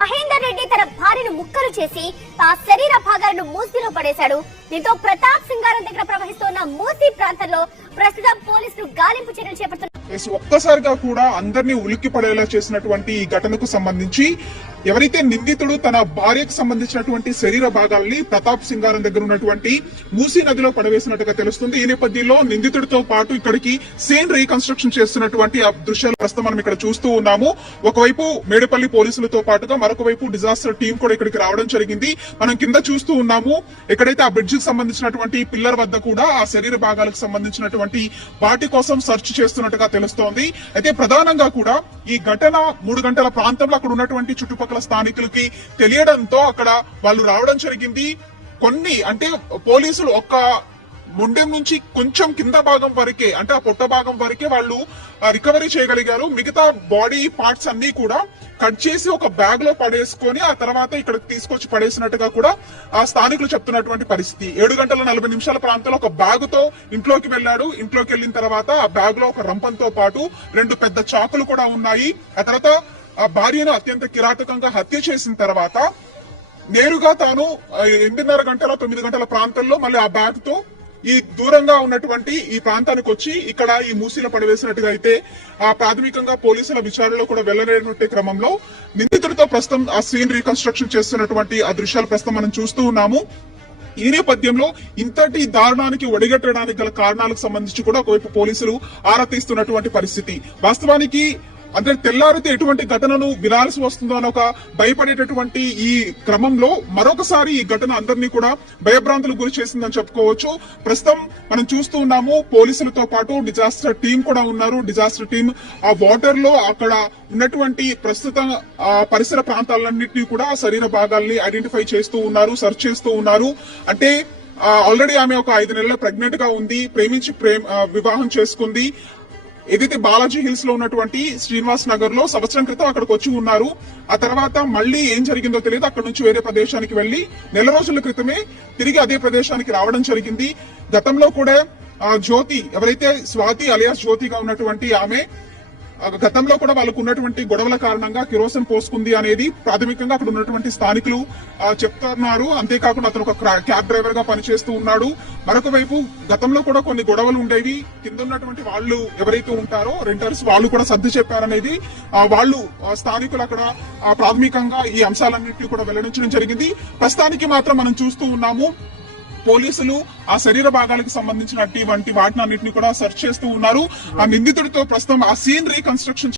మహేందర్ రెడ్డి తన భార్యను ముక్కలు చేసి ఆ శరీర భాగాలను మూసిలో పడేశాడు. దీంతో ప్రతాప్ సింగారం దగ్గర ప్రవహిస్తున్న మూసి ప్రాంతంలో ప్రస్తుతం పోలీసులు గాలింపు చర్యలు చేపడుతున్నారు. ఒక్కసారిగా కూడా అందరినీ ఉలిక్కి పడేలా చేసినటువంటి ఈ ఘటనకు సంబంధించి ఎవరైతే నిందితుడు తన భార్యకు సంబంధించినటువంటి శరీర భాగాల్ని ప్రతాప్ సింగారం దగ్గర ఉన్నటువంటి మూసీ నదిలో పడవేసినట్టుగా తెలుస్తుంది. ఈ నేపథ్యంలో నిందితుడితో పాటు ఇక్కడికి సేన్ రీకన్స్ట్రక్షన్ చేస్తున్నటువంటి ఆ దృశ్యాలు ప్రస్తుతం మనం ఇక్కడ చూస్తూ ఉన్నాము. ఒకవైపు మేడపల్లి పోలీసులతో పాటుగా మరొక వైపు డిజాస్టర్ టీం కూడా ఇక్కడికి రావడం జరిగింది. మనం కింద చూస్తూ ఉన్నాము. ఎక్కడైతే ఆ బ్రిడ్జ్కి సంబంధించినటువంటి పిల్లర్ వద్ద కూడా ఆ శరీర భాగాలకు సంబంధించినటువంటి వాటి కోసం సెర్చ్ చేస్తున్నట్టుగా తెలుస్తోంది. అయితే ప్రధానంగా కూడా ఈ ఘటన మూడు గంటల ప్రాంతంలో అక్కడ ఉన్నటువంటి చుట్టుపక్కల స్థానికులకి తెలియడంతో అక్కడ వాళ్ళు రావడం జరిగింది. కొన్ని అంటే పోలీసులు ఒక్క ముండెం నుంచి కొంచెం కింద భాగం వరకే అంటే ఆ పొట్ట భాగం వరకే వాళ్ళు రికవరీ చేయగలిగారు. మిగతా బాడీ పార్ట్స్ అన్ని కూడా కట్ చేసి ఒక బ్యాగ్లో పడేసుకొని ఆ తర్వాత ఇక్కడ తీసుకొచ్చి పడేసినట్టుగా కూడా ఆ స్థానికులు చెప్తున్నటువంటి పరిస్థితి. ఏడు గంటల నలభై నిమిషాల ప్రాంతంలో ఒక బ్యాగ్తో ఇంట్లోకి వెళ్ళాడు. ఇంట్లోకి వెళ్ళిన తర్వాత ఆ బ్యాగ్లో ఒక రంపంతో పాటు రెండు పెద్ద చాకులు కూడా ఉన్నాయి. ఆ తర్వాత ఆ భార్యను అత్యంత కిరాతకంగా హత్య చేసిన తర్వాత నేరుగా తాను ఎనిమిదిన్నర గంటల తొమ్మిది గంటల ప్రాంతంలో మళ్ళీ ఆ బ్యాగ్తో ఈ దూరంగా ఉన్నటువంటి ఈ ప్రాంతానికి వచ్చి ఇక్కడ ఈ మూసీలో పడవేసినట్టుగా అయితే ఆ ప్రాథమికంగా పోలీసుల విచారణలో కూడా వెళ్ళలేనటువంటి క్రమంలో నిందితుడితో ప్రస్తుతం ఆ సీన్ రీకన్స్ట్రక్షన్ చేస్తున్నటువంటి ఆ దృశ్యాలు ప్రస్తుతం మనం చూస్తూ ఉన్నాము. ఈ నేపథ్యంలో ఇంతటి దారుణానికి ఒడిగట్టడానికి గల కారణాలకు సంబంధించి కూడా ఒకవైపు పోలీసులు ఆరా తీస్తున్నటువంటి పరిస్థితి. వాస్తవానికి అంటే తెల్లారితే ఎటువంటి ఘటనను వినాల్సి వస్తుందో అని ఒక భయపడేటటువంటి ఈ క్రమంలో మరొకసారి ఈ ఘటన అందరినీ కూడా భయభ్రాంతులు గురి చేసిందని చెప్పుకోవచ్చు. ప్రస్తుతం మనం చూస్తూ ఉన్నాము పోలీసులతో పాటు డిజాస్టర్ టీం కూడా ఉన్నారు. డిజాస్టర్ టీం ఆ వాటర్లో అక్కడ ఉన్నటువంటి ప్రస్తుత పరిసర ప్రాంతాలన్నింటినీ కూడా శరీర భాగాల్ని ఐడెంటిఫై చేస్తూ ఉన్నారు సెర్చ్ చేస్తూ ఉన్నారు. అంటే ఆల్రెడీ ఆమె ఒక ఐదు నెలల ప్రెగ్నెంట్గా ఉంది ప్రేమించి ప్రేమ వివాహం చేసుకుంది. ఏదైతే బాలాజీ హిల్స్లో ఉన్నటువంటి శ్రీనివాస్ నగర్లో సంవత్సరం క్రితం అక్కడికి వచ్చి ఉన్నారు. ఆ తర్వాత మళ్ళీ ఏం జరిగిందో తెలియదు. అక్కడ నుంచి వేరే ప్రదేశానికి వెళ్ళి నెల రోజుల క్రితమే తిరిగి అదే ప్రదేశానికి రావడం జరిగింది. గతంలో కూడా జ్యోతి ఎవరైతే స్వాతి అలియాస్ జ్యోతిగా ఉన్నటువంటి ఆమె గతంలో కూడా వాళ్ళకు ఉన్నటువంటి గొడవల కారణంగా కిరోసిన్ పోసుకుంది అనేది ప్రాథమికంగా అక్కడ ఉన్నటువంటి స్థానికులు చెప్తున్నారు. అంతేకాకుండా అతను ఒక క్రా- క్యాబ్ డ్రైవర్గా పనిచేస్తూ ఉన్నాడు. మరొక వైపు గతంలో కూడా కొన్ని గొడవలు ఉండేవి. కింద ఉన్నటువంటి వాళ్ళు ఎవరైతే ఉంటారో రెంటర్స్ వాళ్ళు కూడా సర్ది చెప్పారనేది. వాళ్ళు స్థానికులు అక్కడ ప్రాథమికంగా ఈ అంశాలన్నింటినీ కూడా వెల్లడించడం జరిగింది. ప్రస్తుతానికి మాత్రం మనం చూస్తూ ఉన్నాము. పోలీసులు ఆ శరీర భాగాలకు సంబంధించినటువంటి వాటిని అన్నింటినీ కూడా సెర్చ్ చేస్తూ ఉన్నారు. ఆ నిందితుడితో ప్రస్తుతం ఆ సీన్ రీకన్స్ట్రక్షన్